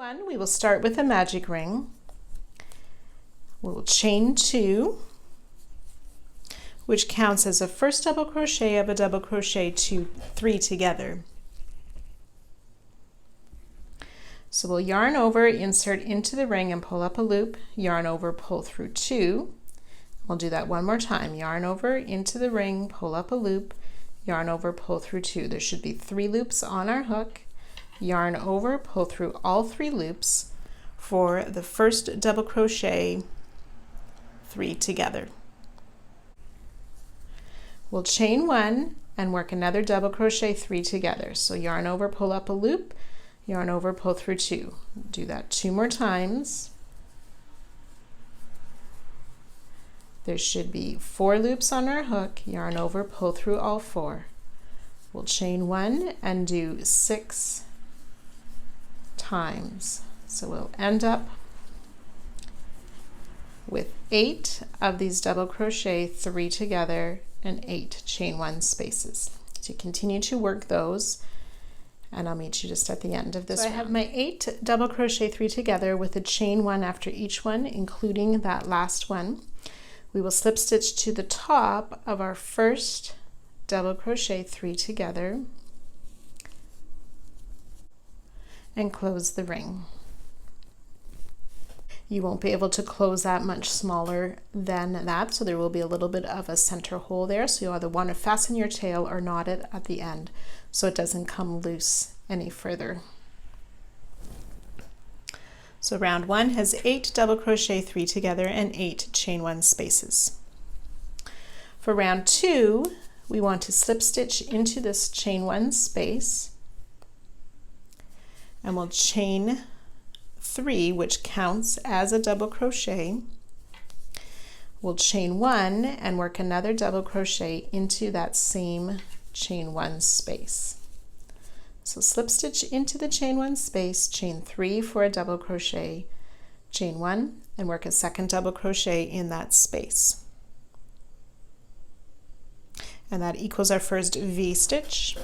One, we will start with a magic ring. We will chain 2, which counts as a first double crochet of a double crochet 3 together. So we'll yarn over, insert into the ring and pull up a loop, yarn over, pull through 2. We'll do that one more time. Yarn over, into the ring, pull up a loop, yarn over, pull through 2. There should be 3 loops on our hook. Yarn over, pull through all 3 loops for the first double crochet 3 together. We'll chain 1 and work another double crochet 3 together. So yarn over, pull up a loop, yarn over, pull through 2. Do that 2 more times. There should be 4 loops on our hook. Yarn over, pull through all 4. We'll chain 1 and do 6 times. So we'll end up with 8 of these double crochet 3 together and 8 chain 1 spaces. So you continue to work those, and I'll meet you just at the end of this. So I have my 8 double crochet 3 together with a chain 1 after each one, including that last one. We will slip stitch to the top of our first double crochet 3 together and close the ring. You won't be able to close that much smaller than that, so there will be a little bit of a center hole there, so you'll either want to fasten your tail or knot it at the end so it doesn't come loose any further. So round 1 has 8 double crochet 3 together and 8 chain 1 spaces. For round 2, we want to slip stitch into this chain 1 space, and we'll chain 3, which counts as a double crochet. We'll chain 1 and work another double crochet into that same chain 1 space. So slip stitch into the chain 1 space, chain 3 for a double crochet, chain 1, and work a second double crochet in that space. And that equals our first V-stitch.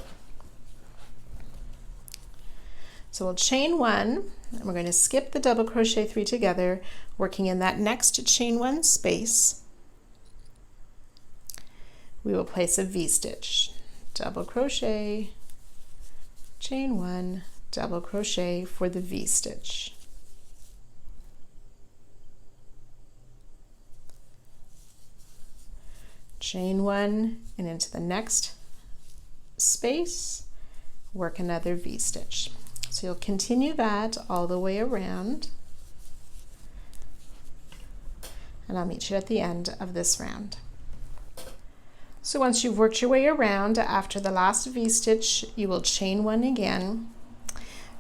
So we'll chain 1, and we're going to skip the double crochet 3 together, working in that next chain 1 space. We will place a V-stitch, double crochet, chain 1, double crochet for the V-stitch. Chain 1 and into the next space, work another V-stitch. So you'll continue that all the way around, and I'll meet you at the end of this round. So once you've worked your way around, after the last V-stitch, you will chain 1 again,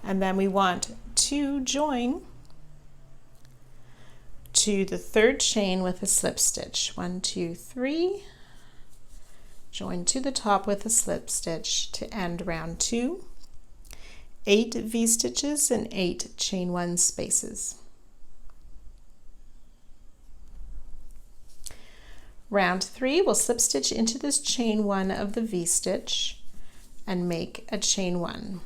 and then we want to join to the 3rd chain with a slip stitch. 1, 2, 3. Join to the top with a slip stitch to end round 2. 8 V-stitches and 8 chain 1 spaces. Round 3, we'll slip stitch into this chain 1 of the V-stitch and make a chain 1.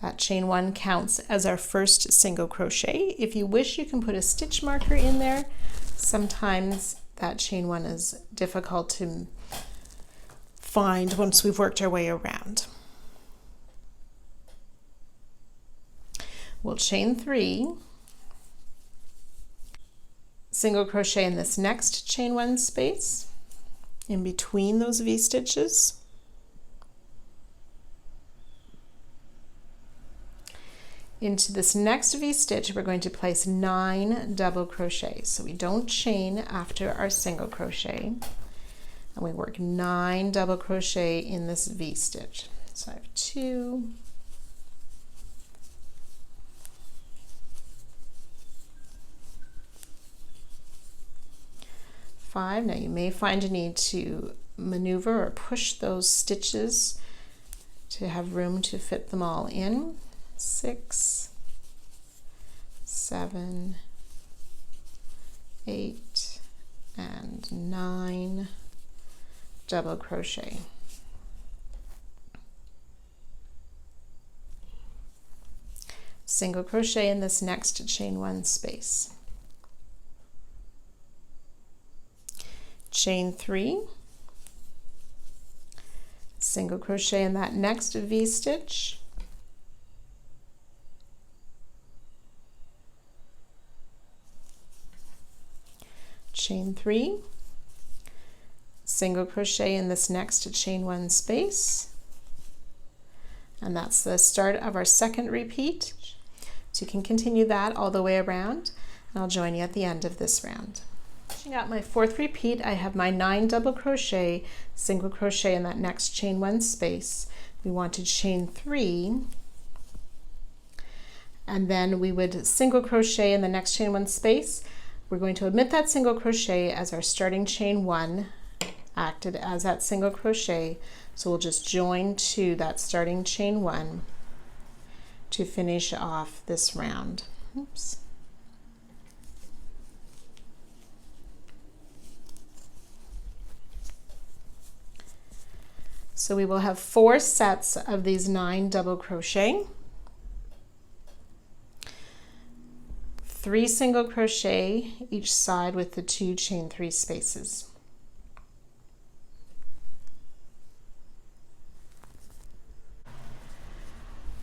That chain 1 counts as our first single crochet. If you wish, you can put a stitch marker in there. Sometimes that chain 1 is difficult to find once we've worked our way around. We'll chain 3, single crochet in this next chain 1 space in between those V-stitches. Into this next V-stitch, we're going to place 9 double crochets. So we don't chain after our single crochet, and we work 9 double crochet in this V-stitch. So I have 2, 5. Now you may find a need to maneuver or push those stitches to have room to fit them all in. 6, 7, 8, and 9 double crochet. single crochet in this next chain 1 space, chain 3, single crochet in that next V-stitch, chain 3, single crochet in this next chain 1 space, and that's the start of our second repeat. So you can continue that all the way around, and I'll join you at the end of this round. Finishing out my 4th repeat, I have my 9 double crochet, single crochet in that next chain 1 space. We want to chain 3, and then we would single crochet in the next chain 1 space. We're going to omit that single crochet as our starting chain 1 acted as that single crochet, so we'll just join to that starting chain 1 to finish off this round. Oops. So we will have 4 sets of these 9 double crochet, 3 single crochet each side with the 2 chain 3 spaces.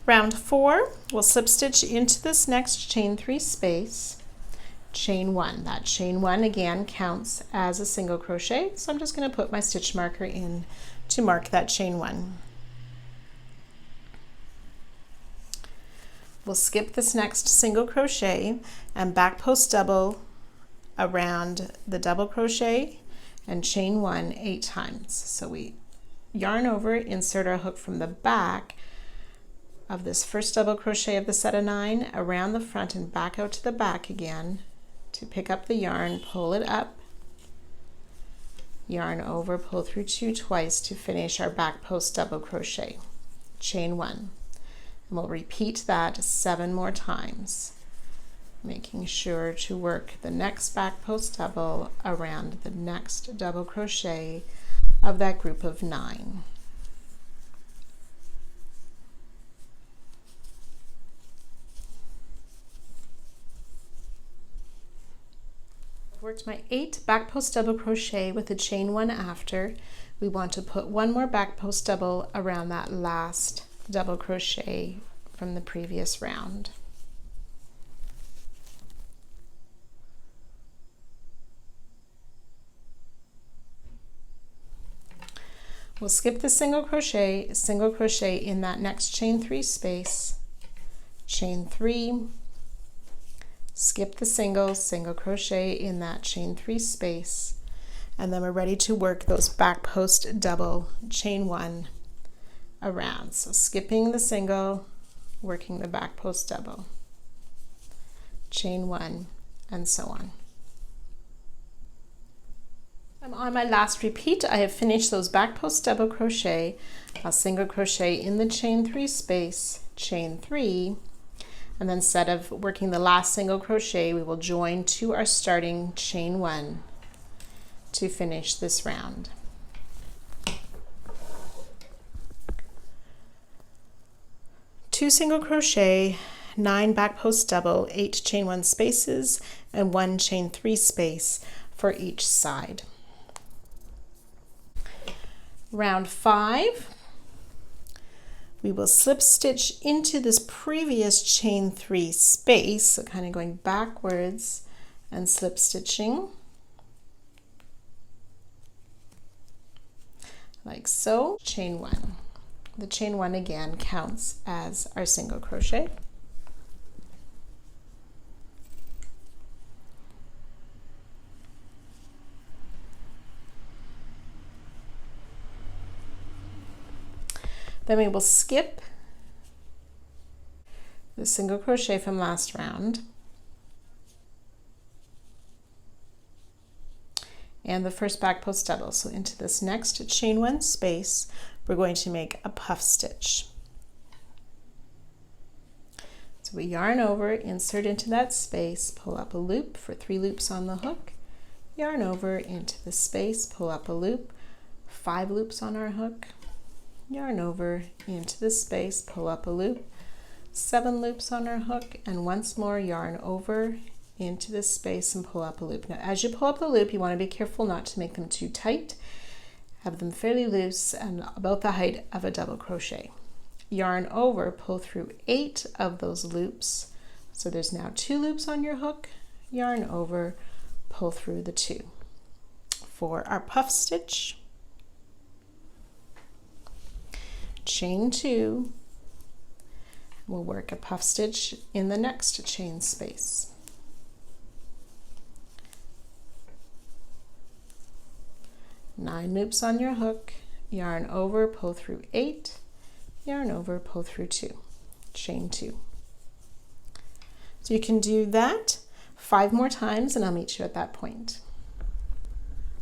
Round 4, we'll slip stitch into this next chain 3 space, chain 1. That chain 1 again counts as a single crochet, so I'm just going to put my stitch marker in to mark that chain 1. We'll skip this next single crochet and back post double around the double crochet and chain 1 8 times. So we yarn over, insert our hook from the back of this first double crochet of the set of 9 around the front and back out to the back again to pick up the yarn, pull it up, yarn over, pull through 2 twice to finish our back post double crochet, chain 1. And we'll repeat that 7 more times, making sure to work the next back post double around the next double crochet of that group of 9. I've worked my 8 back post double crochet with a chain 1 after. We want to put 1 more back post double around that last double crochet from the previous round. We'll skip the single crochet in that next chain 3 space, chain 3, skip the single crochet in that chain 3 space, and then we're ready to work those back post double chain 1 around. So skipping the single, working the back post double, chain 1, and so on. I'm on my last repeat. I have finished those back post double crochet. I'll single crochet in the chain 3 space, chain 3, and then instead of working the last single crochet, we will join to our starting chain 1 to finish this round. Two single crochet, 9 back post double, 8 chain 1 spaces, and 1 chain 3 space for each side. Round 5, we will slip stitch into this previous chain 3 space, so kind of going backwards and slip stitching like so, chain 1. The chain 1 again counts as our single crochet. Then we will skip the single crochet from last round and the first back post double. So into this next chain 1 space, we're going to make a puff stitch. So we yarn over, insert into that space, pull up a loop for 3 loops on the hook, yarn over into the space, pull up a loop, 5 loops on our hook, yarn over into the space, pull up a loop, 7 loops on our hook, and once more yarn over into this space and pull up a loop. Now as you pull up the loop, you want to be careful not to make them too tight. Have them fairly loose and about the height of a double crochet. Yarn over, pull through 8 of those loops. So there's now 2 loops on your hook. Yarn over, pull through the 2. For our puff stitch, chain 2, we'll work a puff stitch in the next chain space. Nine loops on your hook, yarn over, pull through 8, yarn over, pull through 2, chain 2. So you can do that 5 more times and I'll meet you at that point.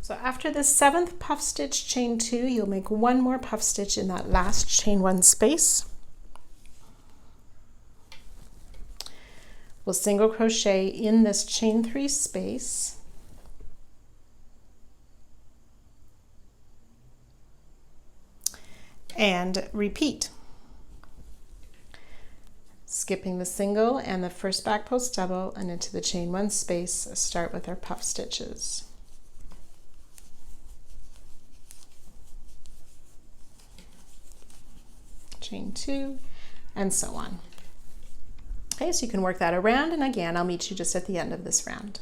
So after the 7th puff stitch, chain 2, you'll make 1 more puff stitch in that last chain 1 space. We'll single crochet in this chain 3 space. And repeat. Skipping the single and the first back post double and into the chain 1 space, start with our puff stitches. Chain 2, and so on. Okay, so you can work that around, and again, I'll meet you just at the end of this round.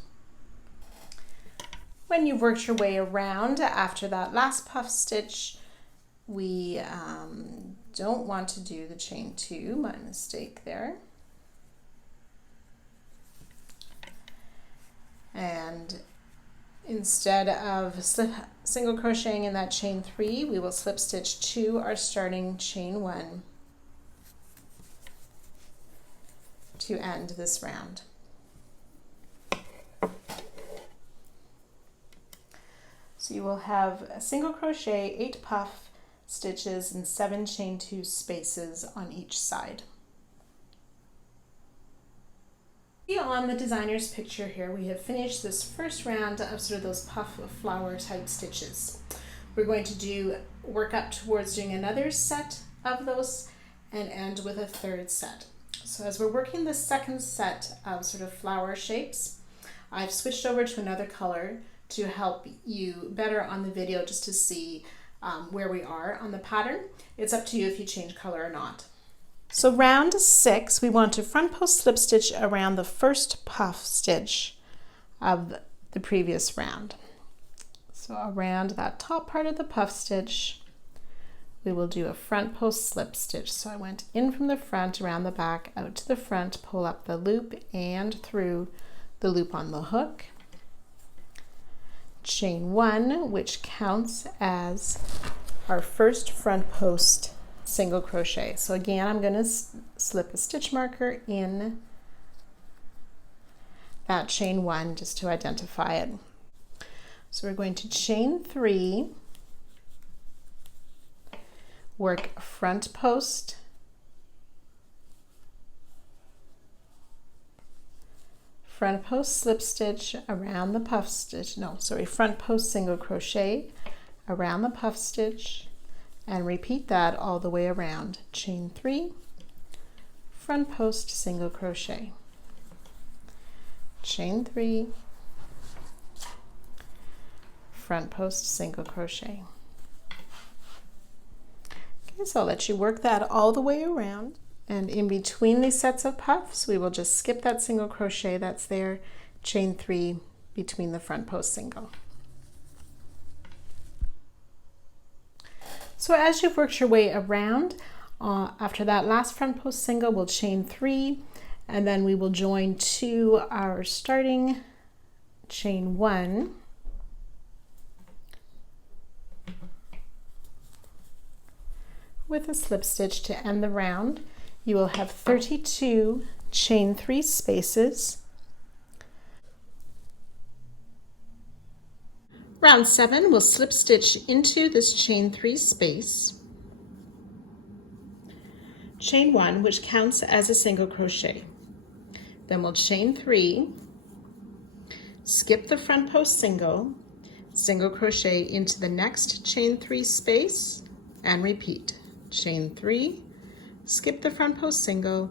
When you've worked your way around after that last puff stitch, we don't want to do the chain 2, my mistake there. And instead of single crocheting in that chain 3, we will slip stitch to our starting chain 1 to end this round. So you will have a single crochet, 8 puff stitches and 7 chain 2 spaces on each side. On the designer's picture here, we have finished this first round of sort of those puff flower type stitches. We're going to work up towards doing another set of those and end with a 3rd set. So as we're working the 2nd set of sort of flower shapes, I've switched over to another color to help you better on the video just to see where we are on the pattern. It's up to you if you change color or not. So round 6, we want to front post slip stitch around the first puff stitch of the previous round. So around that top part of the puff stitch, we will do a front post slip stitch. So I went in from the front, around the back, out to the front, pull up the loop and through the loop on the hook. Chain 1, which counts as our first front post single crochet. So again, I'm going to slip a stitch marker in that chain 1 just to identify it. So we're going to chain 3, work front post, front post slip stitch around the puff stitch, front post single crochet around the puff stitch, and repeat that all the way around. Chain 3, front post single crochet, chain 3, front post single crochet. Okay, so I'll let you work that all the way around, and in between these sets of puffs we will just skip that single crochet that's there, chain 3 between the front post single. So as you've worked your way around, after that last front post single, we'll chain 3, and then we will join to our starting chain 1. With a slip stitch to end the round. You will have 32 chain 3 spaces. Round 7, we'll slip stitch into this chain 3 space, chain 1, which counts as a single crochet. Then we'll chain 3, skip the front post single, single crochet into the next chain 3 space, and repeat. Chain 3, skip the front post single,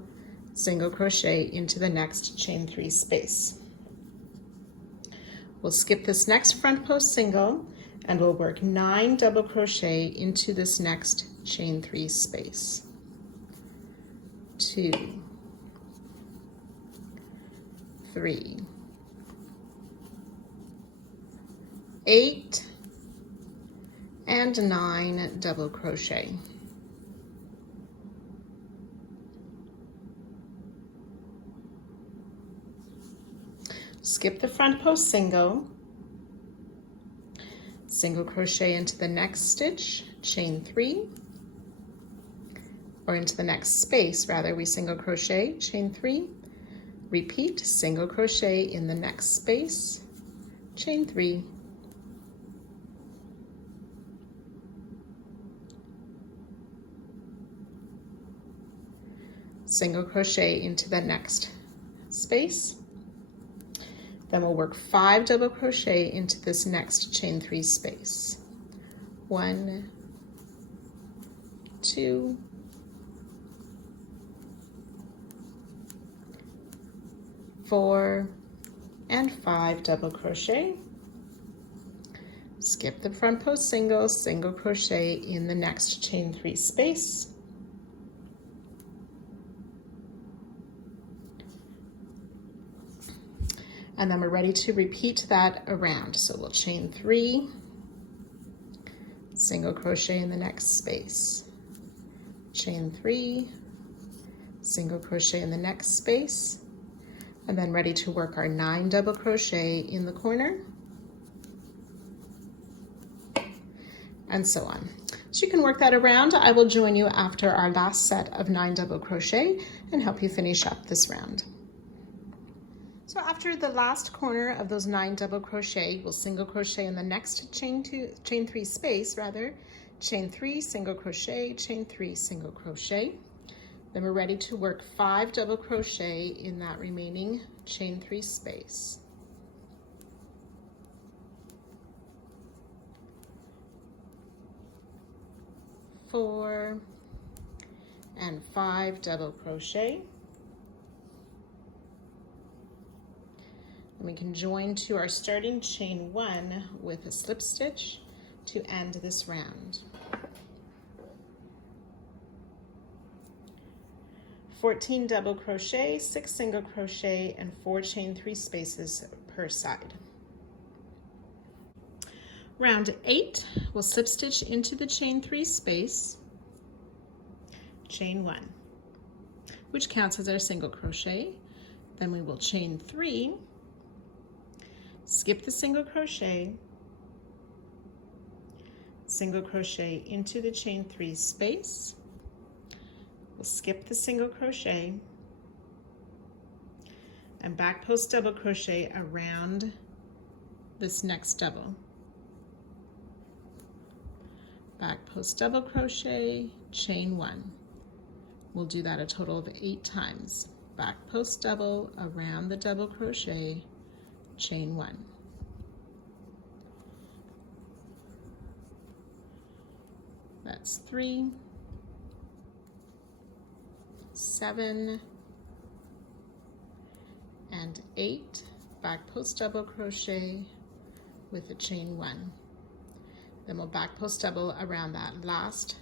single crochet into the next chain 3 space. We'll skip this next front post single and we'll work 9 double crochet into this next chain 3 space. 2, 3, 8, and 9 double crochet. Skip the front post single, single crochet into the next stitch, chain 3, or into the next space rather, we single crochet, chain 3, repeat, single crochet in the next space, chain 3, single crochet into the next space. Then we'll work 5 double crochet into this next chain 3 space. 1, 2, 4, and 5 double crochet. Skip the front post single, single crochet in the next chain 3 space. And then we're ready to repeat that around. So we'll chain 3, single crochet in the next space, chain 3, single crochet in the next space, and then ready to work our 9 double crochet in the corner, and so on. So you can work that around. I will join you after our last set of 9 double crochet and help you finish up this round. So after the last corner of those 9 double crochet, we'll single crochet in the next chain 3 space rather, chain 3, single crochet, chain 3, single crochet. Then we're ready to work 5 double crochet in that remaining chain 3 space. Four and 5 double crochet. And we can join to our starting chain 1 with a slip stitch to end this round. 14 double crochet, 6 single crochet, and 4 chain 3 spaces per side. Round 8, we'll slip stitch into the chain 3 space, chain 1, which counts as our single crochet. Then we will chain 3, skip the single crochet, single crochet into the chain 3 space. We'll skip the single crochet and back post double crochet around this next double. Back post double crochet, chain 1. We'll do that a total of 8 times. Back post double around the double crochet, chain 1. That's 3, 7, and 8. Back post double crochet with a chain 1. Then we'll back post double around that last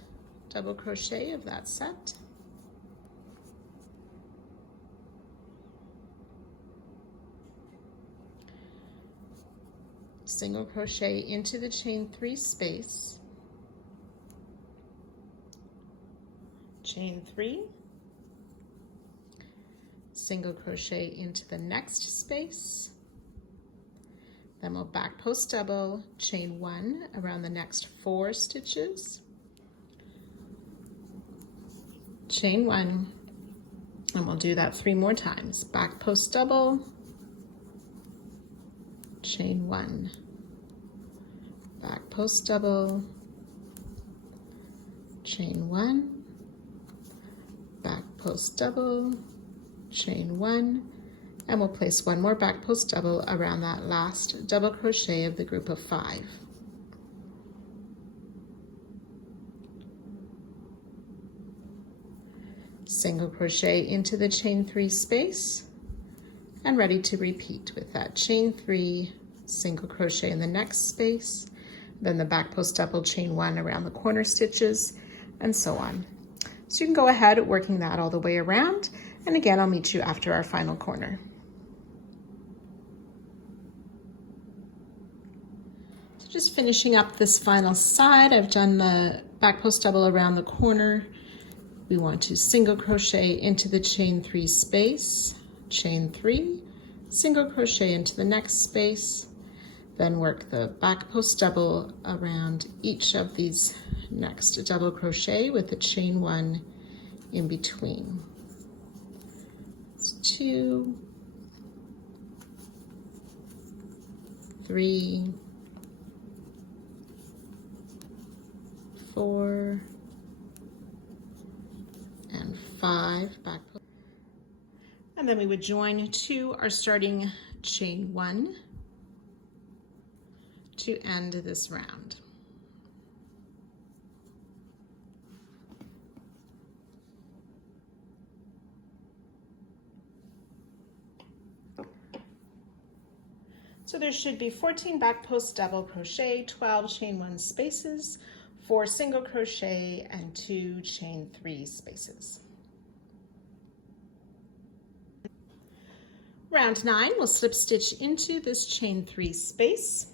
double crochet of that set. Single crochet into the chain 3 space, chain 3, single crochet into the next space, then we'll back post double, chain 1 around the next 4 stitches, chain 1, and we'll do that 3 more times. Back post double, chain 1, back post double, chain 1, back post double, chain 1, and we'll place 1 more back post double around that last double crochet of the group of 5. single crochet into the chain 3 space, and ready to repeat with that chain 3, single crochet in the next space, then the back post double, chain 1 around the corner stitches, and so on. So you can go ahead working that all the way around, and again I'll meet you after our final corner. So just finishing up this final side, I've done the back post double around the corner. We want to single crochet into the chain 3 space, chain 3, single crochet into the next space, then work the back post double around each of these next double crochet with the chain 1 in between. It's 2, 3, 4, and 5 back post. And then we would join to our starting chain 1 to end this round. So there should be 14 back post double crochet, 12 chain 1 spaces, 4 single crochet, and 2 chain 3 spaces. Round 9, we'll slip stitch into this chain 3 space,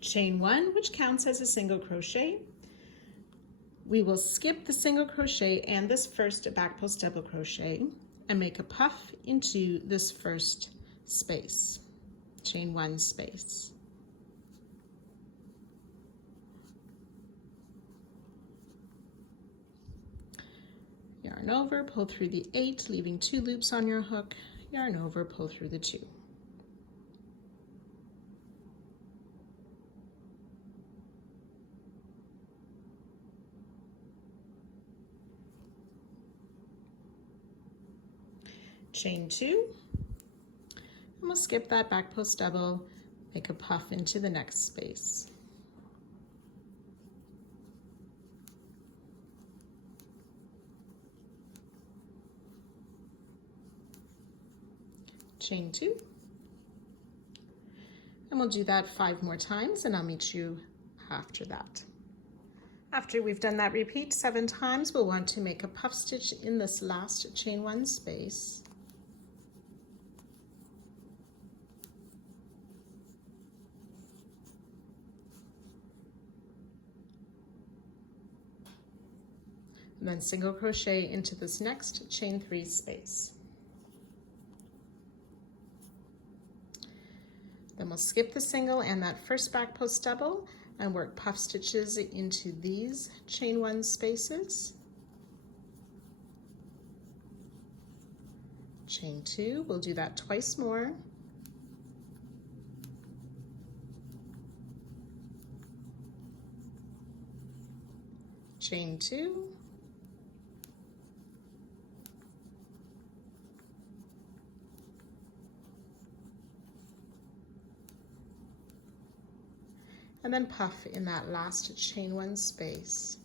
chain 1, which counts as a single crochet. We will skip the single crochet and this first back post double crochet and make a puff into this first space, chain 1 space. Yarn over, pull through the 8, leaving 2 loops on your hook, yarn over, pull through the 2. Chain 2, and we'll skip that back post double, make a puff into the next space. Chain 2, and we'll do that 5 more times, and I'll meet you after that. After we've done that repeat 7 times, we'll want to make a puff stitch in this last chain 1 space. And then single crochet into this next chain 3 space. Then we'll skip the single and that first back post double and work puff stitches into these chain 1 spaces. Chain 2, we'll do that twice more. Chain 2. And then puff in that last chain 1 space.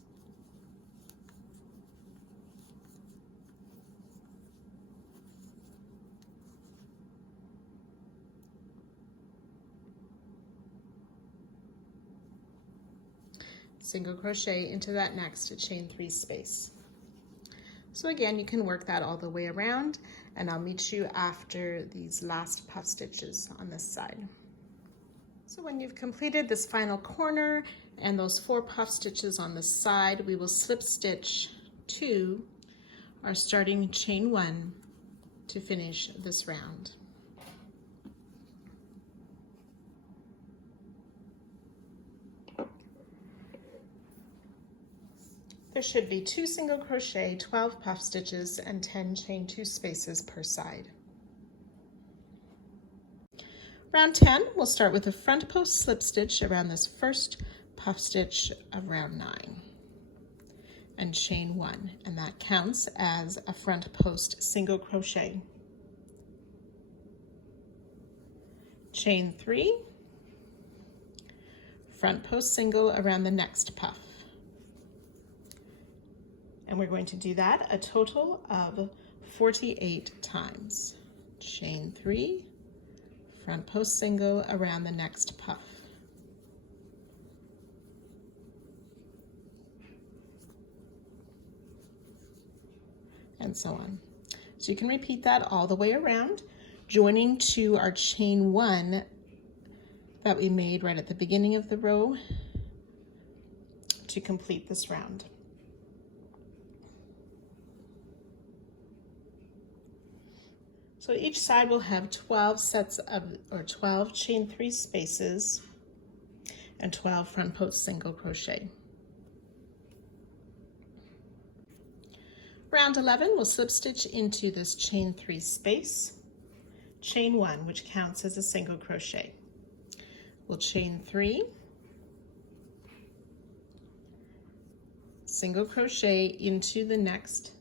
Single crochet into that next chain 3 space. So again, you can work that all the way around, and I'll meet you after these last puff stitches on this side. So when you've completed this final corner and those 4 puff stitches on the side, we will slip stitch to our starting chain 1 to finish this round. There should be 2 single crochet, 12 puff stitches, and 10 chain 2 spaces per side. Round 10, we'll start with a front post slip stitch around this first puff stitch of round 9 and chain 1, and that counts as a front post single crochet. Chain 3, front post single around the next puff, And we're going to do that a total of 48 times. Chain 3, front post single around the next puff. And so on. So you can repeat that all the way around, joining to our chain 1 that we made right at the beginning of the row to complete this round. So each side will have 12 sets of, or 12 chain 3 spaces and 12 front post single crochet. Round 11, we'll slip stitch into this chain 3 space, chain 1, which counts as a single crochet. We'll chain 3, single crochet into the next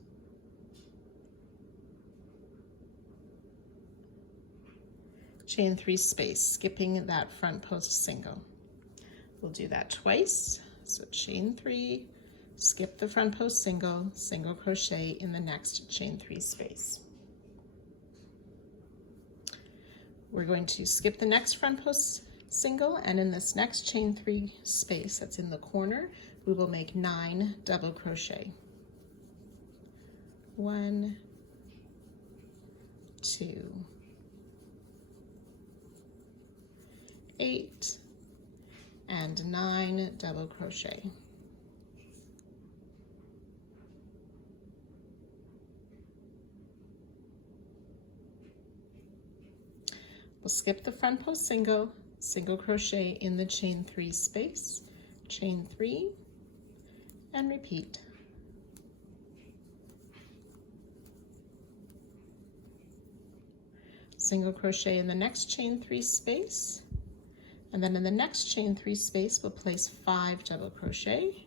chain 3 space, skipping that front post single. We'll do that twice. So chain 3, skip the front post single, single crochet in the next chain 3 space. We're going to skip the next front post single, and in this next chain 3 space that's in the corner, we will make 9 double crochet. 1, 2, 8, and 9 double crochet. We'll skip the front post single, single crochet in the chain 3 space, chain 3, and repeat. Single crochet in the next chain 3 space, and then in the next chain 3 space we'll place 5 double crochet,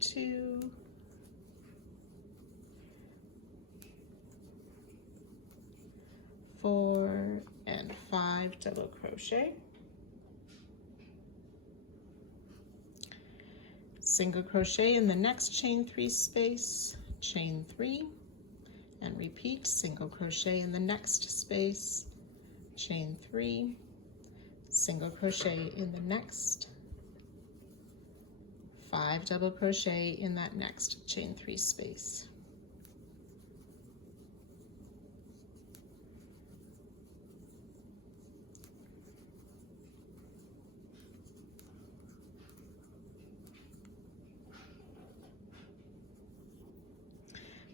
2, 4, and 5 double crochet, single crochet in the next chain 3 space, chain 3, and repeat, single crochet in the next space, chain 3, single crochet in the next, 5 double crochet in that next chain 3 space.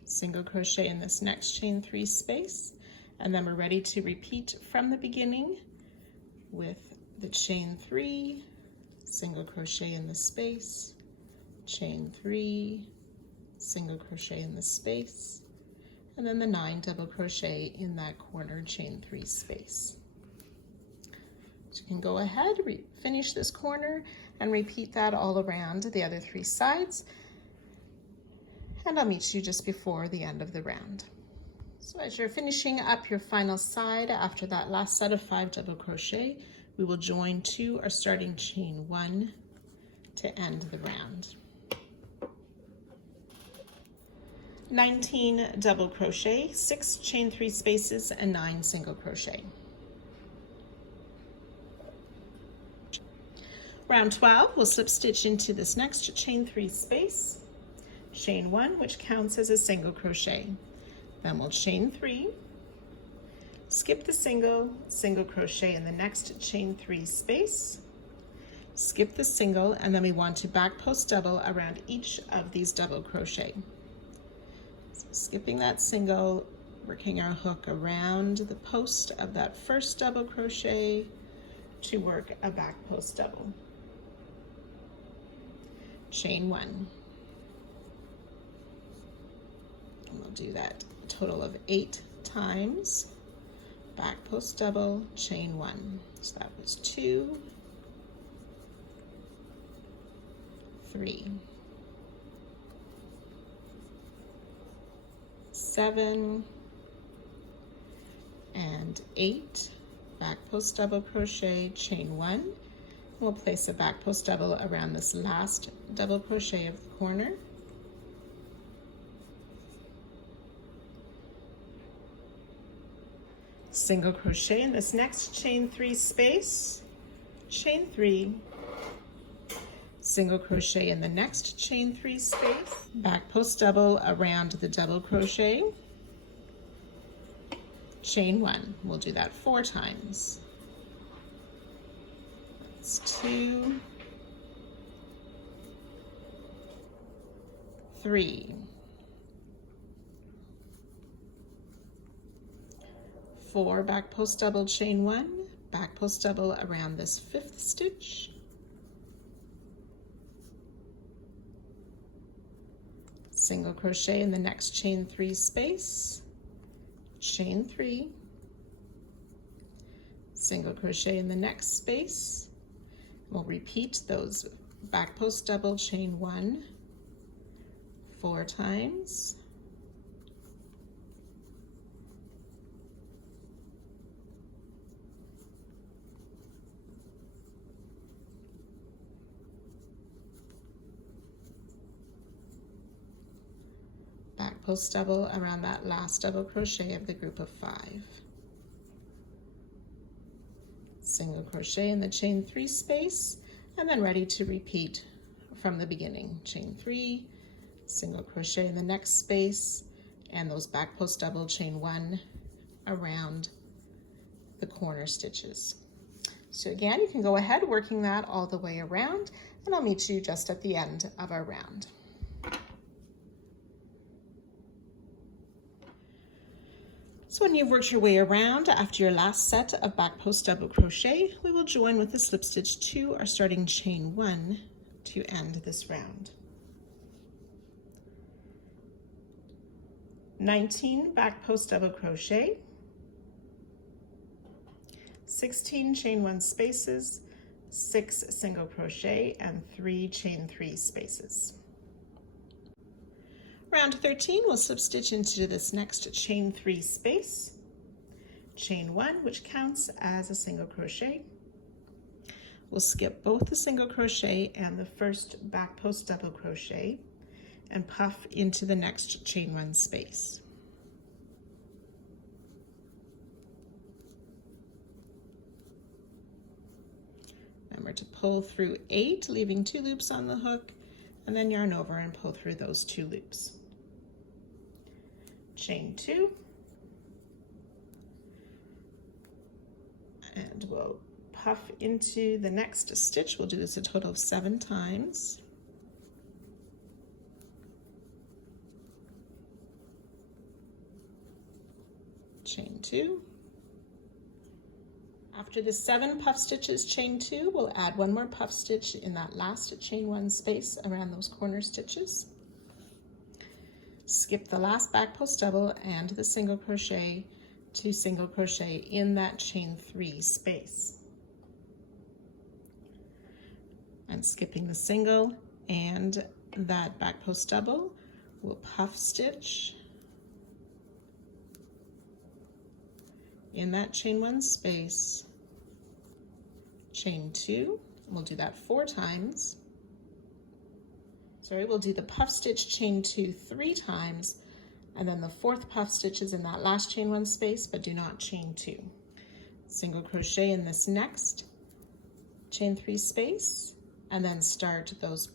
Single crochet in this next chain 3 space, and then we're ready to repeat from the beginning with the chain 3, single crochet in the space, chain 3, single crochet in the space, and then the 9 double crochet in that corner chain 3 space. So you can go ahead, finish this corner, and repeat that all around the other 3 sides. And I'll meet you just before the end of the round. So as you're finishing up your final side after that last set of 5 double crochet, we will join to our starting chain 1 to end the round. 19 double crochet, 6 chain 3 spaces, and 9 single crochet. Round 12, we'll slip stitch into this next chain 3 space, chain 1, which counts as a single crochet. Then we'll chain 3, skip the single, single crochet in the next chain 3 space, skip the single, and then we want to back post double around each of these double crochet. So skipping that single, working our hook around the post of that first double crochet to work a back post double. Chain 1. And we'll do that a total of 8 times. Back post double, chain 1. So that was 2, 3, 7, and 8. Back post double crochet, chain 1. We'll place a back post double around this last double crochet of the corner. Single crochet in this next chain 3 space, chain 3, single crochet in the next chain 3 space, back post double around the double crochet, chain 1. We'll do that 4 times. That's 2, 3, 4, back post double, chain 1, back post double around this 5th stitch, single crochet in the next chain 3 space, chain 3, single crochet in the next space. We'll repeat those back post double, chain 1 4 times, back post double around that last double crochet of the group of 5, single crochet in the chain 3 space, and then ready to repeat from the beginning. Chain 3, single crochet in the next space, and those back post double, chain 1 around the corner stitches. So again, you can go ahead working that all the way around, and I'll meet you just at the end of our round. So when you've worked your way around after your last set of back post double crochet, we will join with the slip stitch to our starting chain 1 to end this round. 19 back post double crochet, 16 chain 1 spaces, 6 single crochet, and 3 chain 3 spaces. Round 13, we'll slip stitch into this next chain 3 space, chain 1, which counts as a single crochet. We'll skip both the single crochet and the first back post double crochet and puff into the next chain 1 space. Remember to pull through 8, leaving 2 loops on the hook, and then yarn over and pull through those 2 loops. Chain 2, and we'll puff into the next stitch. We'll do this a total of 7 times. Chain 2. After the 7 puff stitches, chain 2, we'll add 1 more puff stitch in that last chain 1 space around those corner stitches. Skip the last back post double and the single crochet to single crochet in that chain 3 space. And skipping the single and that back post double, we'll puff stitch in that chain 1 space, chain 2, we'll do that 4 times. We'll do the puff stitch, chain 2 3 times, and then the 4th puff stitch is in that last chain 1 space, but do not chain 2. Single crochet in this next chain 3 space, and then start those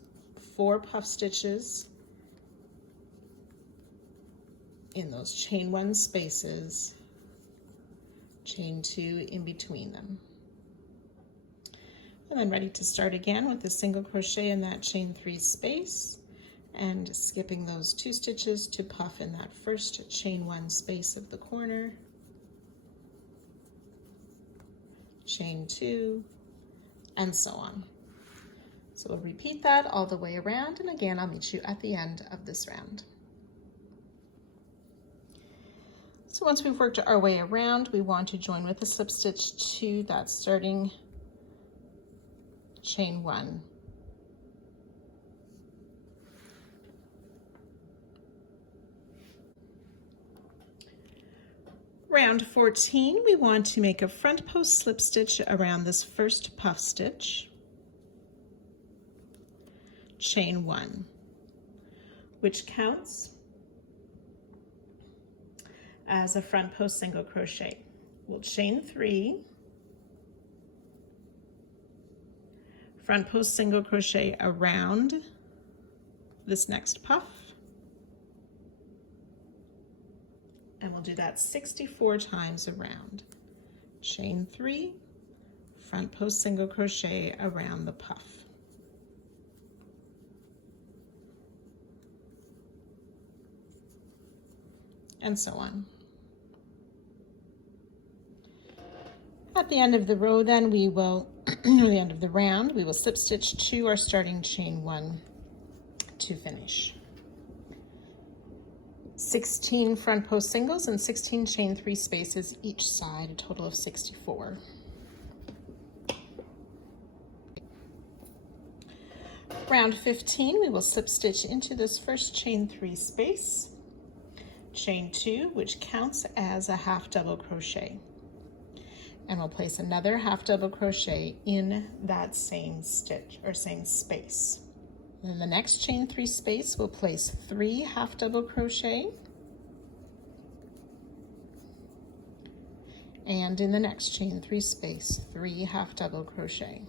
4 puff stitches in those chain 1 spaces, chain 2 in between them. And then ready to start again with the single crochet in that chain 3 space and skipping those 2 stitches to puff in that first chain 1 space of the corner, chain 2, and so on. So we'll repeat that all the way around, and again, I'll meet you at the end of this round. So once we've worked our way around, we want to join with a slip stitch to that starting chain 1. Round 14, we want to make a front post slip stitch around this first puff stitch. chain 1, which counts as a front post single crochet. We'll chain 3, front post single crochet around this next puff, and we'll do that 64 times around. Chain 3, front post single crochet around the puff. And so on. At the end of the row then we will, or the end of the round, we will slip stitch to our starting chain 1 to finish. 16 front post singles and 16 chain 3 spaces each side, a total of 64. Round 15, we will slip stitch into this first chain 3 space, chain 2, which counts as a half double crochet. And we'll place another half double crochet in that same stitch or same space. In the next chain 3 space, we'll place 3 half double crochet. And in the next chain 3 space, 3 half double crochet.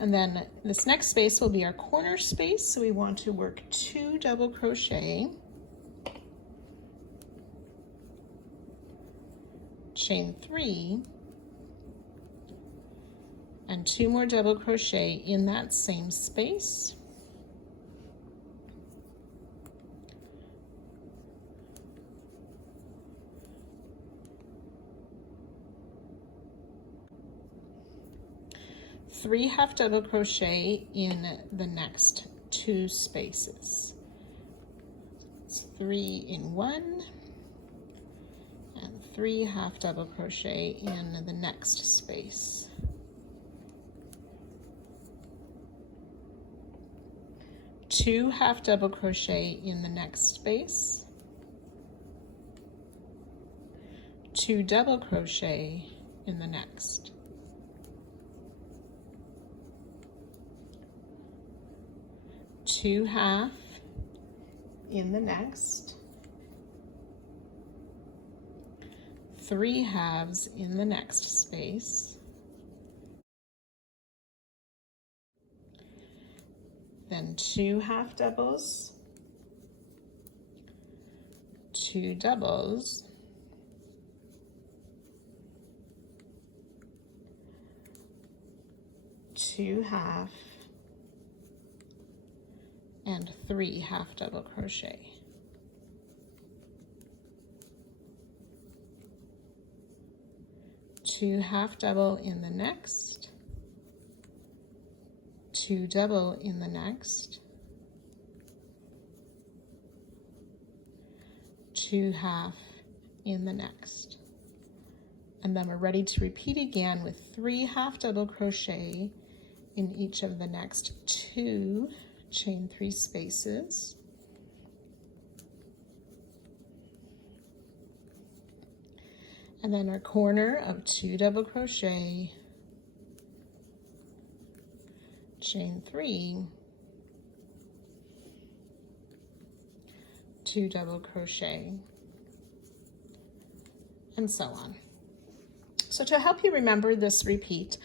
And then this next space will be our corner space. So we want to work 2 double crochet, chain 3, and 2 more double crochet in that same space. Three half double crochet in the next 2 spaces. It's 3 in 1 and 3 half double crochet in the next space. Two half double crochet in the next space. 2 double crochet in the next. 2 half in the next, 3 halves in the next space, then 2 half doubles, 2 doubles, 2 half, and 3 half double crochet. Two half double in the next, 2 double in the next, 2 half in the next. And then we're ready to repeat again with 3 half double crochet in each of the next 2 chain 3 spaces. And then our corner of 2 double crochet, chain 3, 2 double crochet, and so on. So to help you remember this repeat,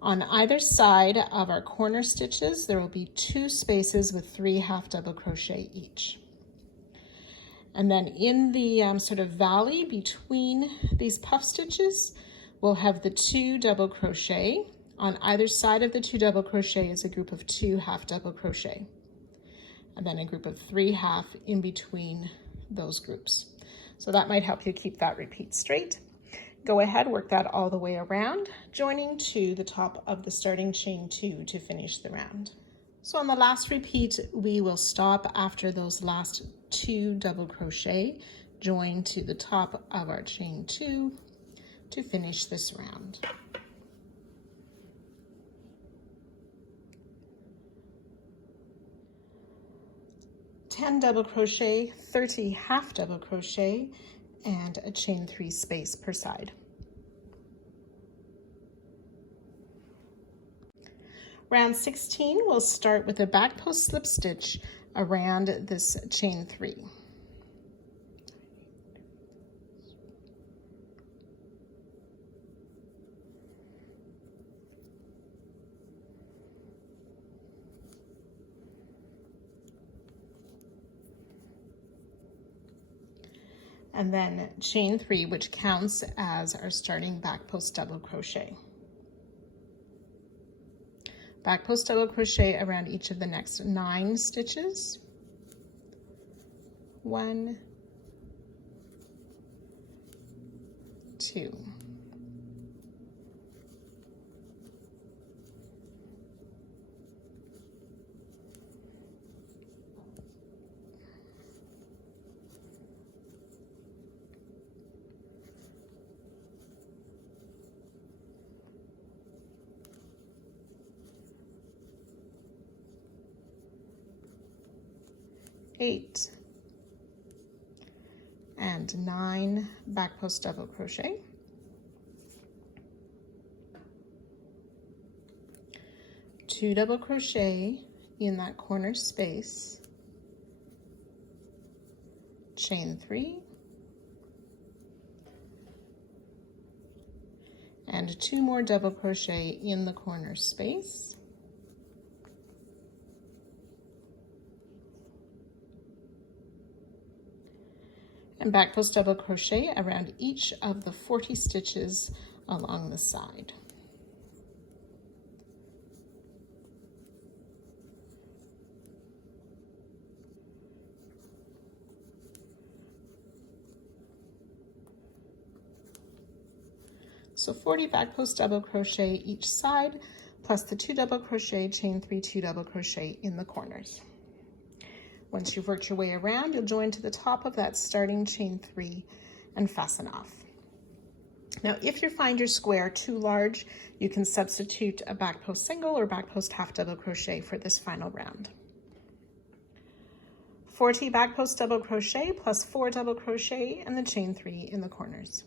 on either side of our corner stitches, there will be 2 spaces with 3 half double crochet each. And then in the sort of valley between these puff stitches, we'll have the 2 double crochet. On either side of the 2 double crochet is a group of 2 half double crochet. And then a group of 3 half in between those groups. So that might help you keep that repeat straight. Go ahead, work that all the way around, joining to the top of the starting chain 2 to finish the round. So on the last repeat, we will stop after those last 2 double crochet, join to the top of our chain 2 to finish this round. $10 double crochet, 30 half double crochet, and a chain 3 space per side. Round 16, we'll start with a back post slip stitch around this chain 3. And then chain 3, which counts as our starting back post double crochet. Back post double crochet around each of the next 9 stitches. 1, 2. 8 and 9 back post double crochet, 2 double crochet in that corner space, chain 3, and 2 more double crochet in the corner space, and back post double crochet around each of the 40 stitches along the side. So 40 back post double crochet each side, plus the 2 double crochet, chain 3, 2 double crochet in the corners. Once you've worked your way around, you'll join to the top of that starting chain 3 and fasten off. Now, if you find your square too large, you can substitute a back post single or back post half double crochet for this final round. 40 back post double crochet plus 4 double crochet and the chain 3 in the corners.